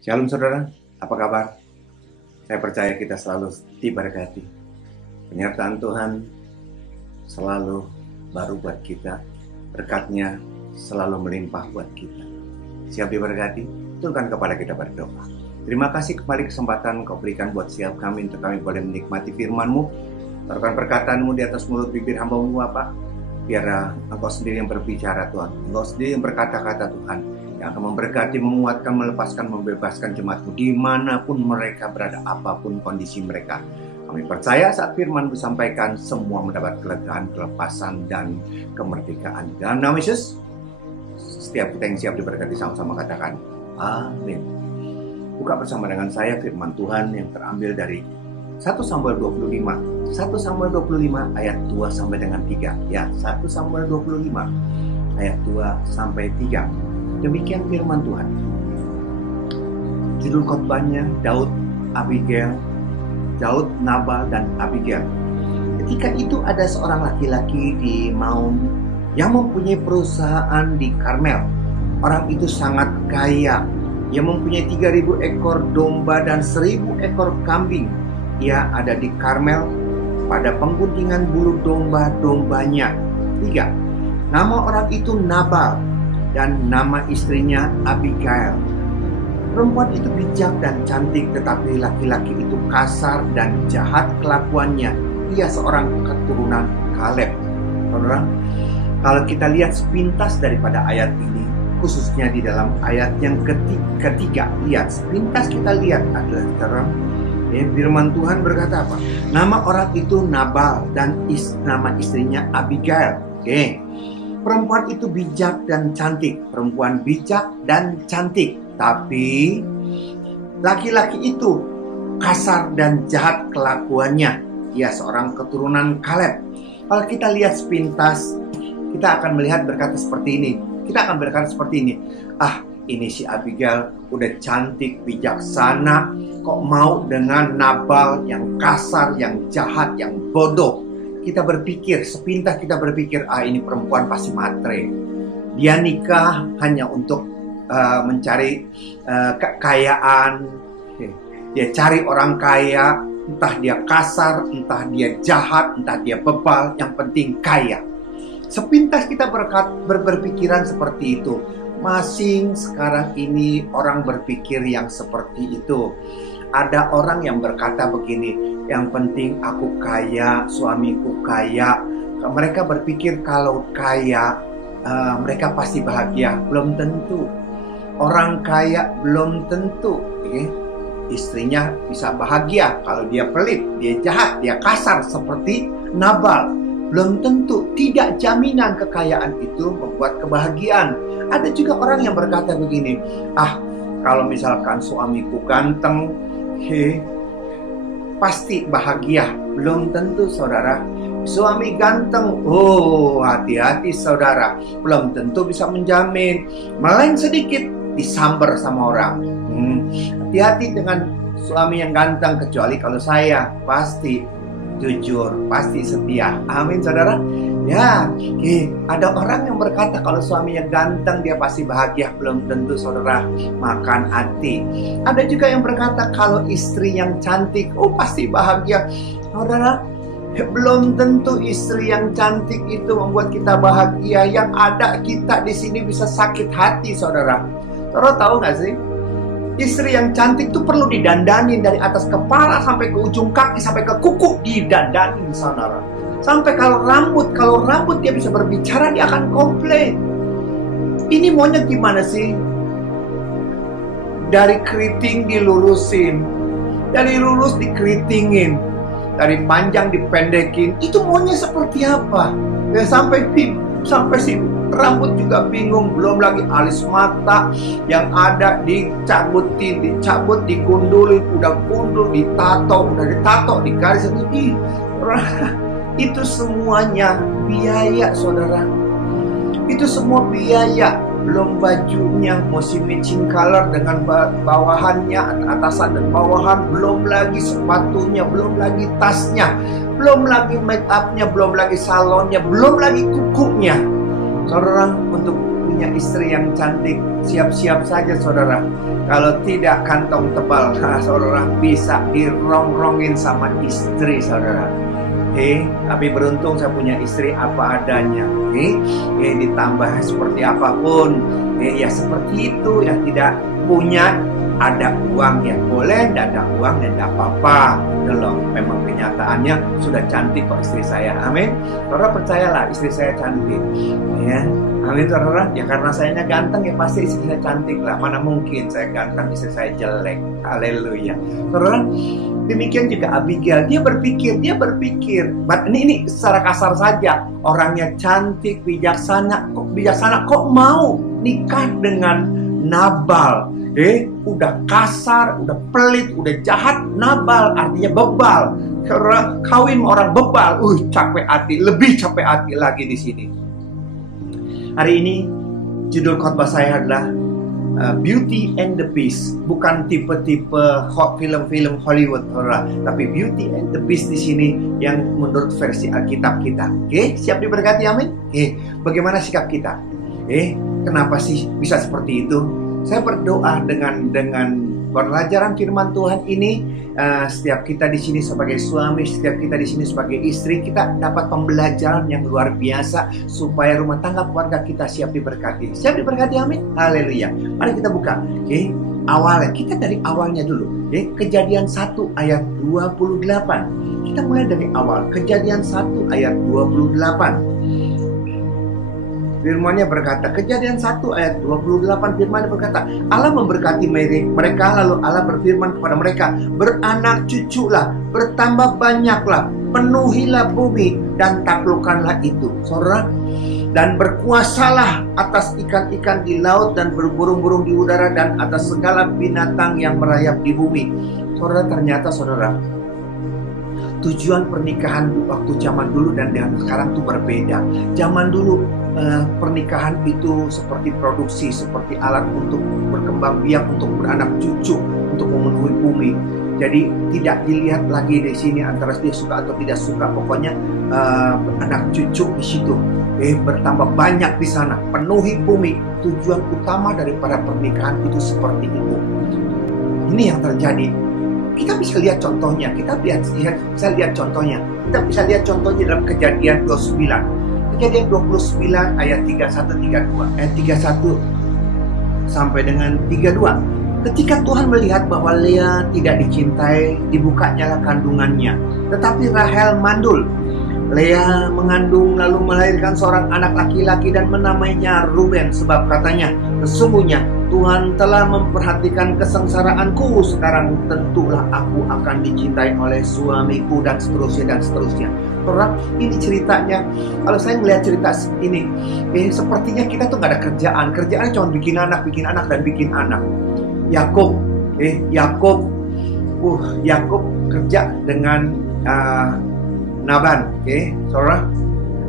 Shalom saudara, apa kabar? Saya percaya kita selalu diberkati. Penyertaan Tuhan selalu baru buat kita. Berkatnya selalu melimpah buat kita. Siap diberkati? Turunkan kepada kita berdoa. Terima kasih kembali kesempatan Kau berikan buat siap kami untuk kami boleh menikmati firman-Mu. Taruhkan perkataan-Mu di atas mulut bibir hamba-Mu Bapa. Biar Engkau sendiri yang berbicara Tuhan. Engkau sendiri yang berkata-kata Tuhan. Yang akan memberkati, menguatkan, melepaskan, membebaskan jemaat-Mu dimanapun mereka berada, apapun kondisi mereka. Kami percaya saat firman disampaikan, semua mendapat kelegaan, kelepasan, dan kemerdekaan. Dalam nama Yesus, setiap kita yang siap diberkati sama-sama katakan, amin. Buka bersama dengan saya firman Tuhan yang terambil dari 1 Samuel 25. 1 Samuel 25 ayat 2 sampai dengan 3. Ya, 1 Samuel 25 ayat 2 sampai 3. Demikian firman Tuhan. Judul khotbahnya Daud, Abigail, Daud, Nabal, dan Abigail. Ketika itu ada seorang laki-laki di Maon yang mempunyai perusahaan di Karmel. Orang itu sangat kaya. Ia mempunyai 3.000 ekor domba dan 1.000 ekor kambing. Ia ada di Karmel pada pengguntingan bulu domba-dombanya. 3. Nama orang itu Nabal dan nama istrinya Abigail. Perempuan itu bijak dan cantik, tetapi laki-laki itu kasar dan jahat kelakuannya. Ia seorang keturunan Kaleb. Saudara, kalau kita lihat sepintas daripada ayat ini, khususnya di dalam ayat yang ketiga, lihat sepintas kita lihat adalah sekarang firman Tuhan berkata apa? Nama orang itu Nabal dan nama istrinya Abigail. Oke. Perempuan itu bijak dan cantik. Perempuan bijak dan cantik. Tapi laki-laki itu kasar dan jahat kelakuannya. Ia seorang keturunan Kaleb. Kalau kita lihat sepintas, kita akan melihat berkata seperti ini. Kita akan berkata seperti ini. Ini si Abigail udah cantik, bijaksana. Kok mau dengan Nabal yang kasar, yang jahat, yang bodoh? Kita berpikir, sepintas kita berpikir, ini perempuan pasti matre. Dia nikah hanya untuk mencari kekayaan. Dia cari orang kaya, entah dia kasar, entah dia jahat, entah dia bebal, yang penting kaya. Sepintas kita berpikiran seperti itu. Masing sekarang ini orang berpikir yang seperti itu. Ada orang yang berkata begini, yang penting aku kaya, suamiku kaya. Mereka berpikir kalau kaya, mereka pasti bahagia. Belum tentu. Orang kaya belum tentu. Istrinya bisa bahagia kalau dia pelit, dia jahat, dia kasar seperti Nabal. Belum tentu. Tidak jaminan kekayaan itu membuat kebahagiaan. Ada juga orang yang berkata begini, kalau misalkan suamiku ganteng, pasti bahagia. Belum tentu saudara. Suami ganteng, hati-hati saudara. Belum tentu bisa menjamin. Meleng sedikit disamber sama orang. Hati-hati dengan suami yang ganteng. Kecuali kalau saya pasti jujur, pasti setia. Amin saudara. Ya, ada orang yang berkata kalau suaminya ganteng dia pasti bahagia. Belum tentu saudara. Makan hati. Ada juga yang berkata kalau istri yang cantik, pasti bahagia. Saudara, belum tentu istri yang cantik itu membuat kita bahagia. Yang ada kita di sini bisa sakit hati saudara. Saudara tahu gak sih? Istri yang cantik itu perlu didandanin dari atas kepala sampai ke ujung kaki, sampai ke kuku, didandanin saudara. Sampai kalau rambut dia bisa berbicara, dia akan komplain. Ini maunya gimana sih? Dari keriting dilurusin, dari lurus dikeritingin, dari panjang dipendekin. Itu maunya seperti apa? Ya, sampai si rambut juga bingung. Belum lagi alis mata yang ada dicabutin, dicabut, digundulin, udah gundul, ditato, udah ditato, digarisin. Itu semuanya biaya saudara. Itu semua biaya. Belum bajunya, mesti matching color dengan bawahannya, atasan dan bawahan. Belum lagi sepatunya, belum lagi tasnya, belum lagi make upnya, belum lagi salonnya, belum lagi kukunya. Saudara, untuk punya istri yang cantik, siap-siap saja saudara. Kalau tidak kantong tebal, saudara bisa dirongrongin sama istri saudara. Tapi beruntung saya punya istri apa adanya. Ditambah seperti apapun, ya seperti itu. Yang tidak punya, ada uang ya boleh, tidak ada uang ya tidak apa-apa. Memang kenyataannya sudah cantik kok istri saya. Amin. Saudara percayalah istri saya cantik. Ya, amin saudara. Ya karena sayanya ganteng ya pasti istri saya cantik lah. Mana mungkin saya ganteng istri saya jelek. Haleluya. Saudara, demikian juga Abigail. Dia berpikir. Ini secara kasar saja. Orangnya cantik, bijaksana. Kok mau nikah dengan Nabal? Udah kasar, udah pelit, udah jahat. Nabal artinya bebal. Karena kawin orang bebal, capek hati, lebih capek hati lagi di sini. Hari ini judul khotbah saya adalah Beauty and the Beast. Bukan tipe-tipe film-film Hollywood, tapi Beauty and the Beast di sini yang menurut versi Alkitab kita. Siap diberkati, amin. Bagaimana sikap kita? Kenapa sih bisa seperti itu? Saya berdoa dengan pelajaran firman Tuhan ini, setiap kita di sini sebagai suami, setiap kita di sini sebagai istri, kita dapat pembelajaran yang luar biasa supaya rumah tangga keluarga kita siap diberkati. Siap diberkati, amin. Haleluya. Mari kita buka. Awalnya kita dari awalnya dulu. Kejadian 1 ayat 28. Kita mulai dari awal. Kejadian 1 ayat 28. Firman-Nya berkata, Kejadian 1 ayat 28, firman-Nya berkata, Allah memberkati mereka, lalu Allah berfirman kepada mereka, beranak cuculah, bertambah banyaklah, penuhilah bumi, dan taklukkanlah itu. Saudara, dan berkuasalah atas ikan-ikan di laut, dan berburung-burung di udara, dan atas segala binatang yang merayap di bumi. Saudara, ternyata saudara, tujuan pernikahan waktu zaman dulu dan dengan sekarang itu berbeda. Zaman dulu pernikahan itu seperti produksi, seperti alat untuk berkembang biak, untuk beranak cucu, untuk memenuhi bumi. Jadi tidak dilihat lagi di sini antara dia suka atau tidak suka. Pokoknya anak cucu di situ, bertambah banyak di sana, penuhi bumi. Tujuan utama daripada pernikahan itu seperti itu. Ini yang terjadi. Kita bisa lihat contohnya. Kita bisa lihat contohnya dalam Kejadian 29. Kejadian 29 ayat 31-32. Ayat 31 sampai dengan 32. Ketika Tuhan melihat bahwa Lea tidak dicintai, dibukanyalah kandungannya. Tetapi Rahel mandul. Lea mengandung lalu melahirkan seorang anak laki-laki dan menamainya Ruben, sebab katanya, sesungguhnya Tuhan telah memperhatikan kesengsaraanku, sekarang tentulah aku akan dicintai oleh suamiku, dan seterusnya dan seterusnya. Orang ini ceritanya, kalau saya melihat cerita ini, sepertinya kita tuh gak ada kerjaan. Kerjaannya cuma bikin anak dan bikin anak. Yakub kerja dengan Naban, saudara,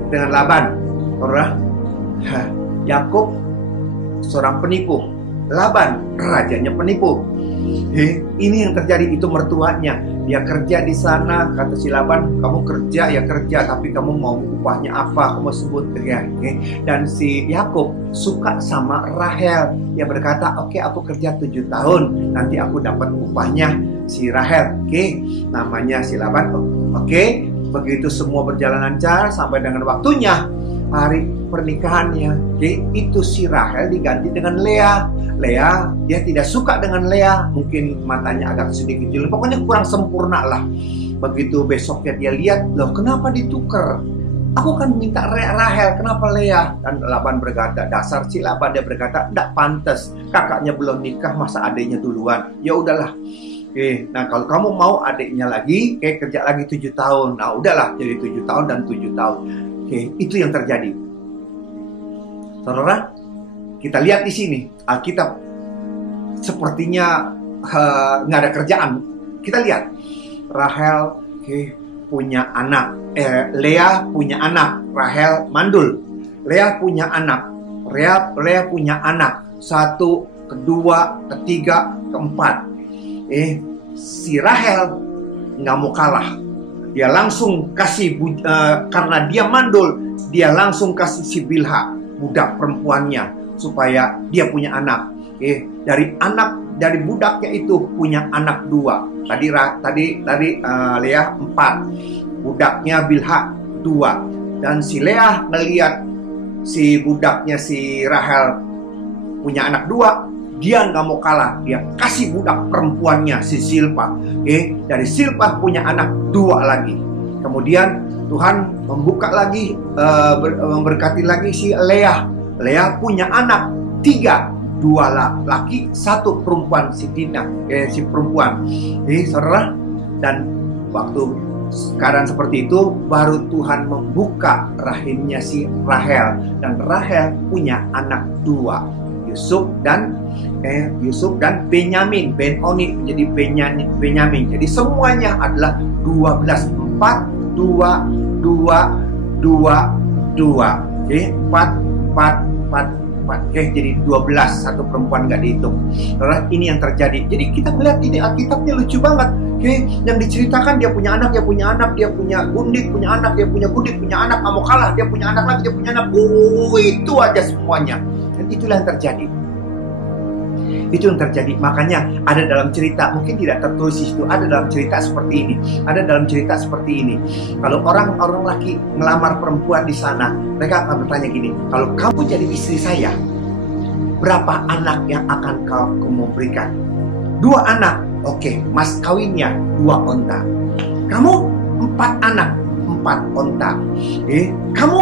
dengan Laban, saudara. Yakub seorang penipu, Laban rajanya penipu. Ini yang terjadi, itu mertuanya. Dia kerja di sana, kata si Laban, kamu kerja ya kerja, tapi kamu mau upahnya apa? Kamu sebut ya. Dan si Yakub suka sama Rahel. Dia berkata, oke, aku kerja 7 tahun, nanti aku dapat upahnya si Rahel. Namanya si Laban. Begitu semua berjalan lancar sampai dengan waktunya hari pernikahannya, itu si Rahel diganti dengan Lea. Dia tidak suka dengan Lea, mungkin matanya agak sedikit jelek, pokoknya kurang sempurna lah. Begitu besoknya dia lihat, loh kenapa ditukar? Aku kan minta Rahel, kenapa Lea? Dan Laban berkata, dasar si Laban, dia berkata, tidak pantas, kakaknya belum nikah, masa adiknya duluan. Ya udahlah. Nah kalau kamu mau adiknya lagi, kerja lagi 7 tahun. Nah udahlah, jadi 7 tahun dan 7 tahun. Itu yang terjadi. Saudara, kita lihat di sini Alkitab sepertinya nggak ada kerjaan. Kita lihat Rahel punya anak, Lea punya anak, Rahel mandul. Lea punya anak, Lea punya anak, 1, 2, 3, 4. Si Rahel nggak mau kalah. Dia langsung kasih, karena dia mandul, dia langsung kasih si Bilha, budak perempuannya, supaya dia punya anak. Dari budaknya itu punya anak 2. Tadi Leah 4, budaknya Bilha 2, dan si Leah melihat si budaknya si Rahel punya anak 2, dia nggak mau kalah, dia kasih budak perempuannya si Silpa. Dari Silpa punya anak 2 lagi. Kemudian Tuhan membuka lagi, memberkati lagi si Leah. Leah punya anak 3, 2 laki, 1 perempuan, si Dina, si perempuan. Saudara, dan waktu keadaan seperti itu, baru Tuhan membuka rahimnya si Rahel, dan Rahel punya anak 2, Yusuf dan Benyamin. Ben-Oni menjadi Benyamin. Jadi semuanya adalah 12, 4, 2, 2, 2, 2. Jadi 4. Jadi 12, 1 perempuan nggak dihitung. Saudara, ini yang terjadi. Jadi kita melihat ini Alkitabnya lucu banget. Yang diceritakan dia punya anak, dia punya gundik, punya anak, dia punya gundik, punya anak, nggak mau kalah, dia punya anak lagi, dia punya anak. Itu aja semuanya. Dan itulah yang terjadi. Itu yang terjadi. Makanya ada dalam cerita, mungkin tidak tertulis di situ, ada dalam cerita seperti ini. Ada dalam cerita seperti ini. Kalau orang laki melamar perempuan di sana, mereka akan bertanya gini, kalau kamu jadi istri saya, berapa anak yang akan kamu berikan? 2 anak. Oke, mas kawinnya 2 onta. Kamu 4 anak, 4 onta. Kamu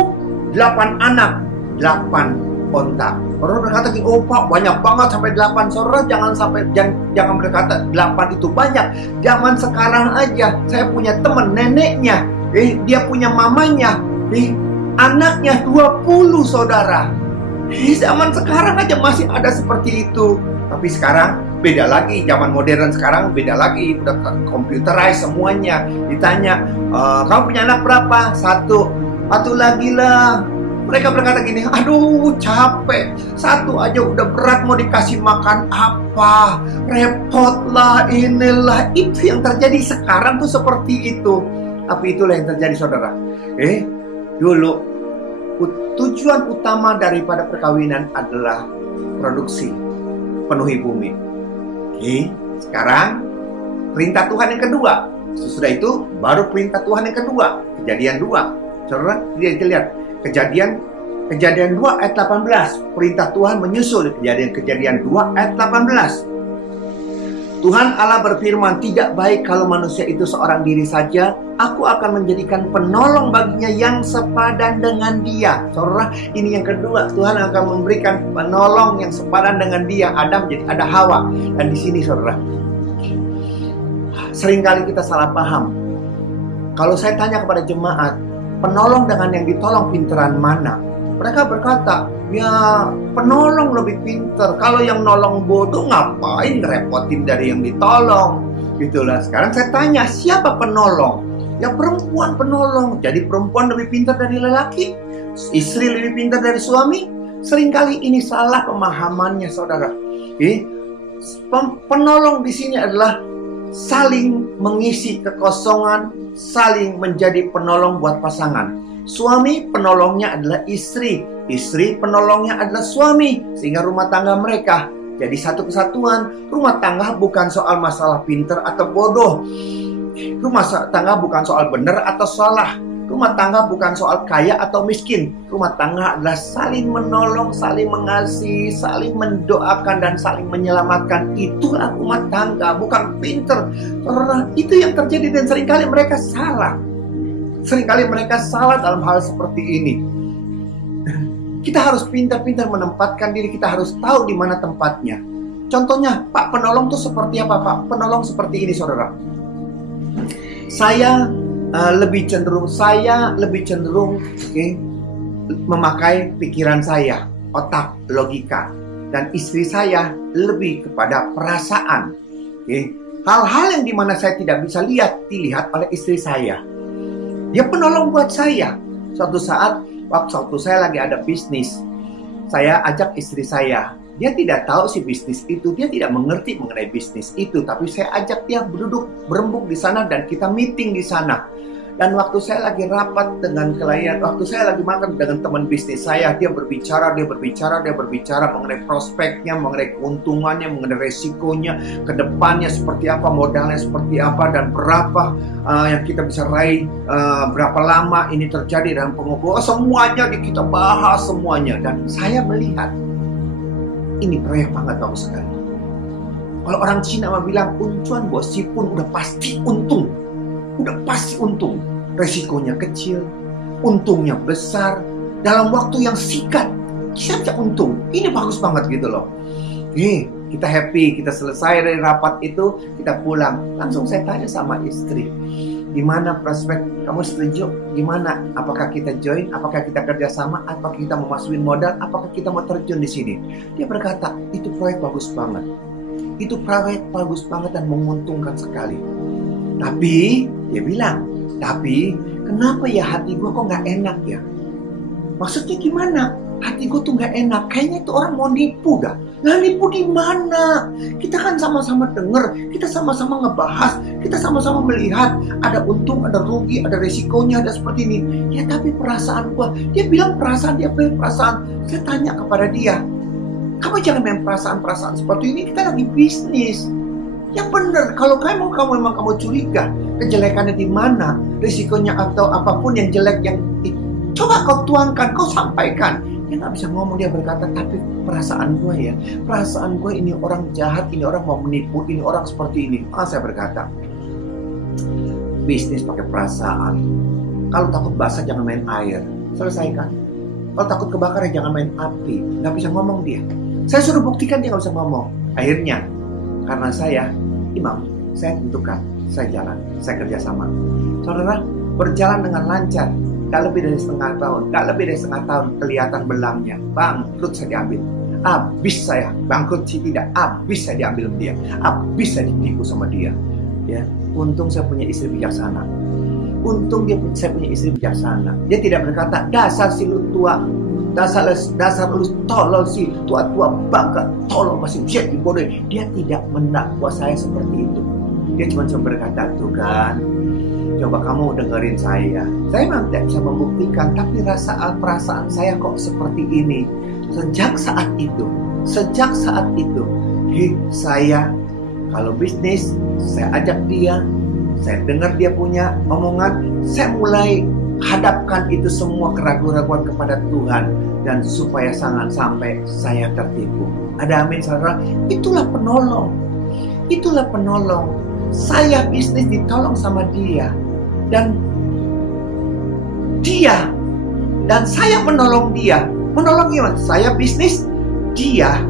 8 anak, 8 onta. Orang berkata, oh Pak, banyak banget sampai 8. Saudara, jangan berkata 8 itu banyak. Zaman sekarang aja, saya punya teman, neneknya, dia punya mamanya, anaknya 20, saudara. Zaman sekarang aja masih ada seperti itu. Tapi sekarang beda lagi, zaman modern sekarang beda lagi, udah computerized semuanya. Ditanya, kamu punya anak berapa? 1 lagi lah. Mereka berkata gini, aduh capek, 1 aja udah berat, mau dikasih makan apa, repot lah, inilah. Itu yang terjadi sekarang tuh seperti itu. Tapi itulah yang terjadi, saudara. Dulu tujuan utama daripada perkawinan adalah produksi, penuhi bumi. Sekarang perintah Tuhan yang kedua. Sesudah itu baru perintah Tuhan yang kedua, Kejadian 2. Saudara, lihat Kejadian 2 ayat 18. Perintah Tuhan menyusul Kejadian 2 ayat 18. Tuhan Allah berfirman, tidak baik kalau manusia itu seorang diri saja. Aku akan menjadikan penolong baginya yang sepadan dengan dia. Saudara, ini yang kedua. Tuhan akan memberikan penolong yang sepadan dengan dia. Adam, jadi ada Hawa. Dan di sini, saudara, seringkali kita salah paham. Kalau saya tanya kepada jemaat, penolong dengan yang ditolong pinteran mana? Mereka berkata, ya penolong lebih pinter. Kalau yang nolong bodoh ngapain ngerepotin dari yang ditolong? Gitulah. Sekarang saya tanya, siapa penolong? Ya perempuan penolong. Jadi perempuan lebih pintar dari lelaki, istri lebih pintar dari suami. Seringkali ini salah pemahamannya, saudara. Penolong di sini adalah saling mengisi kekosongan, saling menjadi penolong buat pasangan. Suami penolongnya adalah istri, istri penolongnya adalah suami, sehingga rumah tangga mereka jadi satu kesatuan. Rumah tangga bukan soal masalah pinter atau bodoh. Rumah tangga bukan soal benar atau salah. Rumah tangga bukan soal kaya atau miskin. Rumah tangga adalah saling menolong, saling mengasihi, saling mendoakan, dan saling menyelamatkan. Itulah rumah tangga, bukan pinter. Karena itu yang terjadi, dan seringkali mereka salah. Seringkali mereka salah dalam hal seperti ini. Kita harus pintar-pintar menempatkan diri. Kita harus tahu di mana tempatnya. Contohnya, Pak penolong itu seperti apa, Pak? Penolong seperti ini, saudara. Saya lebih cenderung memakai pikiran saya, otak, logika, dan istri saya lebih kepada perasaan. Hal-hal yang dimana saya tidak bisa lihat, dilihat oleh istri saya. Dia penolong buat saya. Suatu saat, waktu saya lagi ada bisnis, saya ajak istri saya. Dia tidak tahu si bisnis itu, dia tidak mengerti mengenai bisnis itu, tapi saya ajak dia duduk berembuk di sana dan kita meeting di sana. Dan waktu saya lagi rapat dengan klien, waktu saya lagi makan dengan teman bisnis saya, dia berbicara mengenai prospeknya, mengenai keuntungannya, mengenai resikonya, ke depannya seperti apa, modalnya seperti apa, dan berapa yang kita bisa raih, berapa lama ini terjadi dalam pengukuran. Semuanya kita bahas semuanya. Dan saya melihat ini proyek banget bagus sekali. Kalau orang Cina bilang uncuan bos, si pun udah pasti untung. Udah pasti untung. Resikonya kecil, untungnya besar. Dalam waktu yang singkat, kita bisa untung. Ini bagus banget gitu loh. Kita happy, kita selesai dari rapat itu, kita pulang. Langsung saya tanya sama istri, gimana prospek, kamu setuju? Gimana? Apakah kita join? Apakah kita kerjasama? Apakah kita mau masukin modal? Apakah kita mau terjun di sini? Dia berkata, itu proyek bagus banget. Itu proyek bagus banget dan menguntungkan sekali. Tapi, dia bilang, tapi kenapa ya hati gue kok gak enak ya? Maksudnya gimana? Hati gue tuh gak enak. Kayaknya itu orang mau nipu dah. Lah nipu di mana? Kita kan sama-sama denger, kita sama-sama ngebahas, kita sama-sama melihat ada untung, ada rugi, ada resikonya, ada seperti ini. Ya tapi perasaan gue, dia bilang perasaan, dia punya perasaan. Saya tanya kepada dia, kamu jangan main perasaan-perasaan seperti ini. Kita lagi bisnis. Yang benar, kalau kamu curiga kejelekannya di mana, risikonya atau apapun yang jelek yang coba kau tuangkan, kau sampaikan. Dia nggak bisa ngomong, dia berkata, tapi perasaan gue ini orang jahat, ini orang mau menipu, ini orang seperti ini. Saya berkata, bisnis pakai perasaan. Kalau takut basah jangan main air, selesaikan. Kalau takut kebakar jangan main api. Nggak bisa ngomong dia. Saya suruh buktikan, dia nggak bisa ngomong. Akhirnya karena saya imam, saya tentukan, saya jalan, saya kerjasama. Saudara, berjalan dengan lancar. Gak lebih dari setengah tahun kelihatan belangnya. Bangkrut saya diambil. Habis saya, bangkrut sih tidak, habis saya diambil dia. Habis saya ditipu sama dia. Ya, untung saya punya istri bijaksana. Saya punya istri bijaksana. Dia tidak berkata, dasar si lu tua, dasar lu tolol sih, tua-tua bangga, tolol masih jadi bodoh. Dia tidak mendakwa saya seperti itu. Dia cuma berkata, tuh kan, coba kamu dengerin saya. Saya memang tidak bisa membuktikan, tapi perasaan saya kok seperti ini. Sejak saat itu, saya kalau bisnis, saya ajak dia, saya dengar dia punya omongan, saya mulai hadapkan itu semua keraguan-keraguan kepada Tuhan, dan supaya jangan sampai saya tertipu. Ada amin saudara? Itulah penolong. Saya bisnis ditolong sama dia, dan saya menolong dia. Menolong gimana? Saya bisnis, dia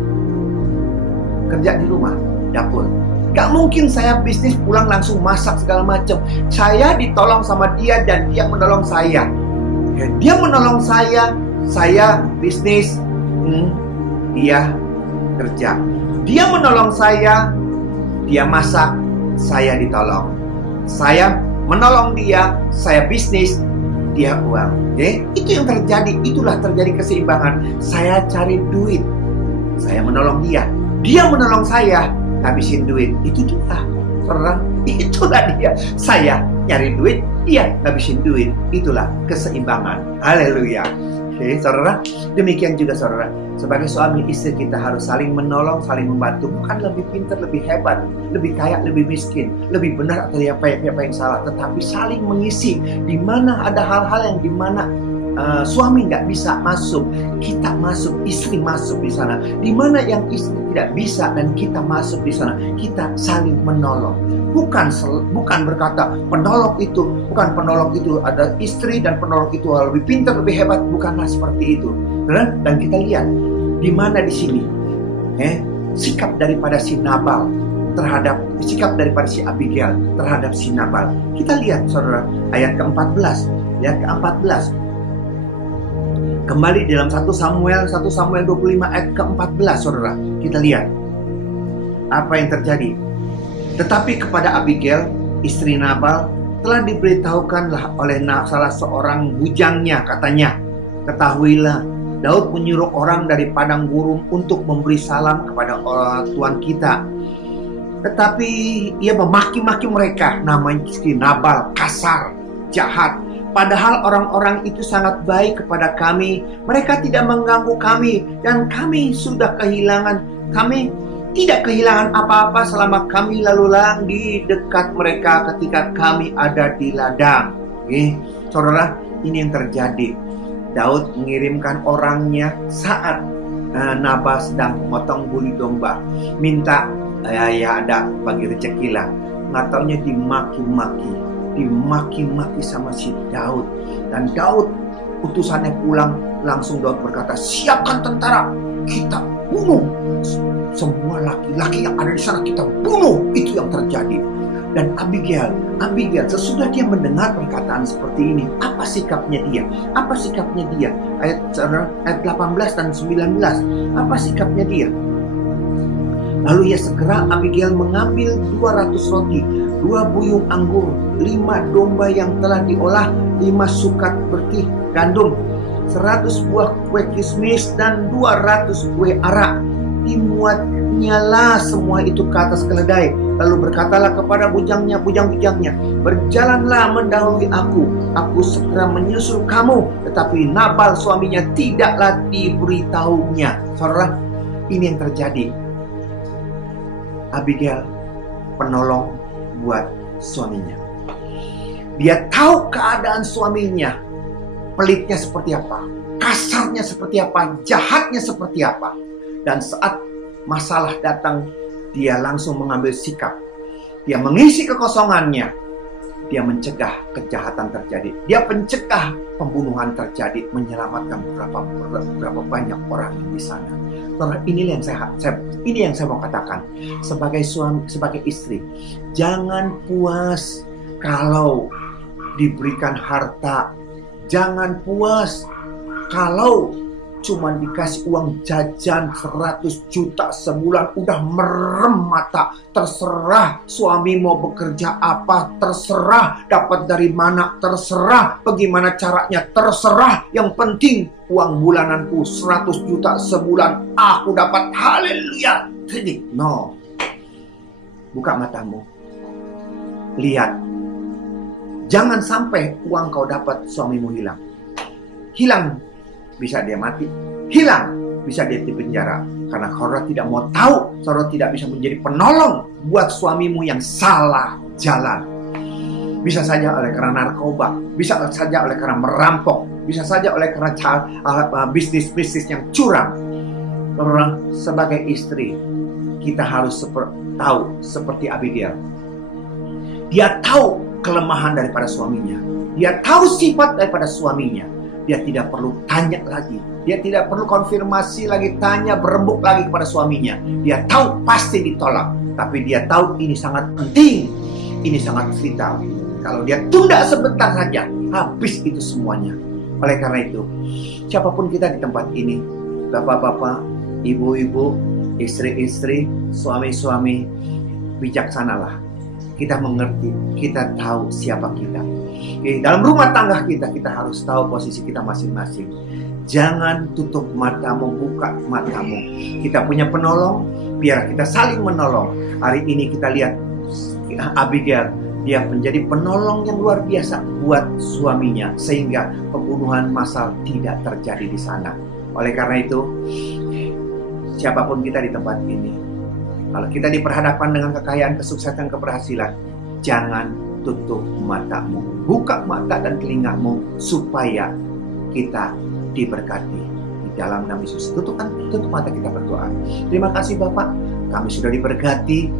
kerja di rumah, dapur. Gak mungkin saya bisnis pulang langsung masak segala macam. Saya ditolong sama dia dan dia menolong saya. Dia menolong saya bisnis, dia kerja. Dia menolong saya, dia masak, saya ditolong. Saya menolong dia, saya bisnis, dia uang. Itu yang terjadi, itulah terjadi keseimbangan. Saya cari duit, saya menolong dia, dia menolong saya, habisin duit. Itu dia, saudara. Itulah dia. Saya nyari duit, dia habisin duit. Itulah keseimbangan. Haleluya. Oke, saudara. Demikian juga saudara. Sebagai suami istri kita harus saling menolong, saling membantu. Bukan lebih pintar, lebih hebat, lebih kaya, lebih miskin, lebih benar atau apa yang salah, tetapi saling mengisi. Di mana ada hal-hal yang di mana suami nggak bisa masuk, kita masuk, istri masuk di sana. Di mana yang istri tidak bisa dan kita masuk di sana, kita saling menolong. Bukan berkata penolong itu ada istri dan penolong itu lebih pintar, lebih hebat. Bukanlah seperti itu. Dan kita lihat di mana di sini sikap daripada si Nabal terhadap sikap daripada si Abigail terhadap si Nabal. Kita lihat saudara ayat ke-14. Kembali dalam 1 Samuel 25 ayat ke-14 saudara. Kita lihat apa yang terjadi. Tetapi kepada Abigail, istri Nabal, telah diberitahukanlah oleh salah seorang bujangnya, katanya, ketahuilah, Daud menyuruh orang dari padang gurun untuk memberi salam kepada Tuhan kita. Tetapi ia memaki-maki mereka, namanya istri Nabal kasar. jahat. Padahal orang-orang itu sangat baik kepada kami. Mereka tidak mengganggu kami dan kami tidak kehilangan apa-apa selama kami lalu lalang di dekat mereka ketika kami ada di ladang. Oke, saudara, ini yang terjadi. Daud mengirimkan orangnya saat Nabal sedang potong bulu domba, minta ada bagi rezeki lah. Nggak taunya dimaki-maki sama si Daud. Dan Daud utusannya pulang, langsung Daud berkata, siapkan tentara, kita bunuh semua laki-laki yang ada di sana, kita bunuh. Itu yang terjadi. Dan Abigail sesudah dia mendengar perkataan seperti ini, apa sikapnya dia? Ayat 18 dan 19, apa sikapnya dia? Lalu ia segera Abigail mengambil 200 roti, 2 buyung anggur, 5 domba yang telah diolah, 5 sukat bertih gandum, 100 buah kue kismis dan 200 kue arak. Dimuatnyalah semua itu ke atas keledai. Lalu berkatalah kepada bujang-bujangnya, berjalanlah mendahului aku segera menyusul kamu. Tetapi Nabal suaminya tidaklah diberitahunya. Saudara, ini yang terjadi. Abigail penolong buat suaminya. Dia tahu keadaan suaminya, pelitnya seperti apa, kasarnya seperti apa, jahatnya seperti apa. Dan saat masalah datang, dia langsung mengambil sikap. Dia mengisi kekosongannya. Dia mencegah kejahatan terjadi. Dia mencegah pembunuhan terjadi, menyelamatkan berapa banyak orang yang di sana. Ini yang saya mau katakan sebagai suami, sebagai istri. Jangan puas kalau diberikan harta. Jangan puas kalau cuma dikasih uang jajan 100 juta sebulan, udah merem mata. Terserah suami mau bekerja apa, terserah dapat dari mana, terserah bagaimana caranya, terserah. Yang penting uang bulananku 100 juta sebulan, aku dapat, haleluya. No, buka matamu, lihat. Jangan sampai uang kau dapat suamimu hilang. Bisa dia mati, hilang, bisa dia di penjara. Karena saudara tidak mau tahu, saudara tidak bisa menjadi penolong buat suamimu yang salah jalan. Bisa saja oleh karena narkoba, bisa saja oleh karena merampok, bisa saja oleh karena bisnis yang curang. Saudara, sebagai istri, kita harus tahu seperti Abigail. Dia tahu kelemahan daripada suaminya, dia tahu sifat daripada suaminya. Dia tidak perlu tanya lagi. Dia tidak perlu konfirmasi lagi, tanya, berembuk lagi kepada suaminya. Dia tahu pasti ditolak. Tapi dia tahu ini sangat penting. Ini sangat vital. Kalau dia tunda sebentar saja, habis itu semuanya. Oleh karena itu, siapapun kita di tempat ini, bapak-bapak, ibu-ibu, istri-istri, suami-suami, bijaksanalah. Kita mengerti, kita tahu siapa kita. Dalam rumah tangga kita harus tahu posisi kita masing-masing. Jangan tutup matamu, buka matamu. Kita punya penolong, biar kita saling menolong. Hari ini kita lihat Abigail, dia menjadi penolong yang luar biasa buat suaminya, sehingga pembunuhan massal tidak terjadi di sana. Oleh karena itu, siapapun kita di tempat ini, kalau kita diperhadapkan dengan kekayaan, kesuksesan, keberhasilan, jangan tutup matamu, buka mata dan telingamu supaya kita diberkati di dalam nama Yesus. Tutup mata, kita berdoa. Terima kasih Bapak, kami sudah diberkati.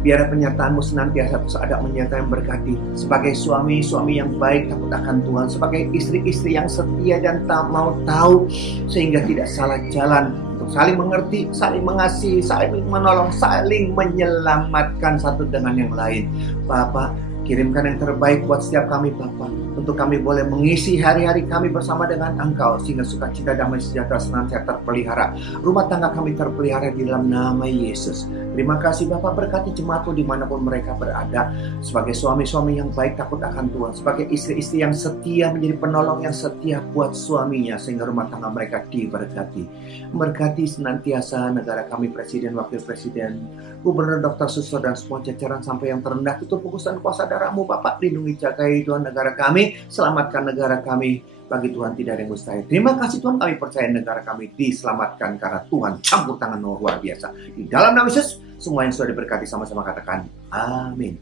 Biar penyertaan-Mu senantiasa ada menyertai yang berkati. Sebagai suami yang baik takut akan Tuhan, sebagai istri-istri yang setia dan tak mau tahu, sehingga tidak salah jalan, untuk saling mengerti, saling mengasihi, saling menolong, saling menyelamatkan satu dengan yang lain. Bapak, kirimkan yang terbaik buat setiap kami Bapa, untuk kami boleh mengisi hari-hari kami bersama dengan Engkau, sehingga sukacita, damai sejahtera senantiasa terpelihara. Rumah tangga kami terpelihara di dalam nama Yesus. Terima kasih Bapak, berkati jemaat-Mu dimanapun mereka berada. Sebagai suami-suami yang baik takut akan Tuhan, sebagai istri-istri yang setia, menjadi penolong yang setia buat suaminya, sehingga rumah tangga mereka diberkati. Berkati senantiasa negara kami, Presiden, Wakil Presiden, Gubernur, Dokter, Suster, dan semua jajaran sampai yang terendah. Tutup bungkus dan kuasa darah-Mu Bapak, lindungi jagai Tuhan negara kami. kami, selamatkan negara kami. Bagi Tuhan tidak ada yang mustahil. Terima kasih Tuhan, kami percaya negara kami diselamatkan karena Tuhan campur tangan luar biasa. Di dalam nama Yesus, semua yang sudah diberkati sama-sama katakan amin.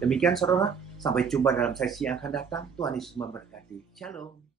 Demikian saudara, sampai jumpa dalam sesi yang akan datang. Tuhan Yesus memberkati. Shalom.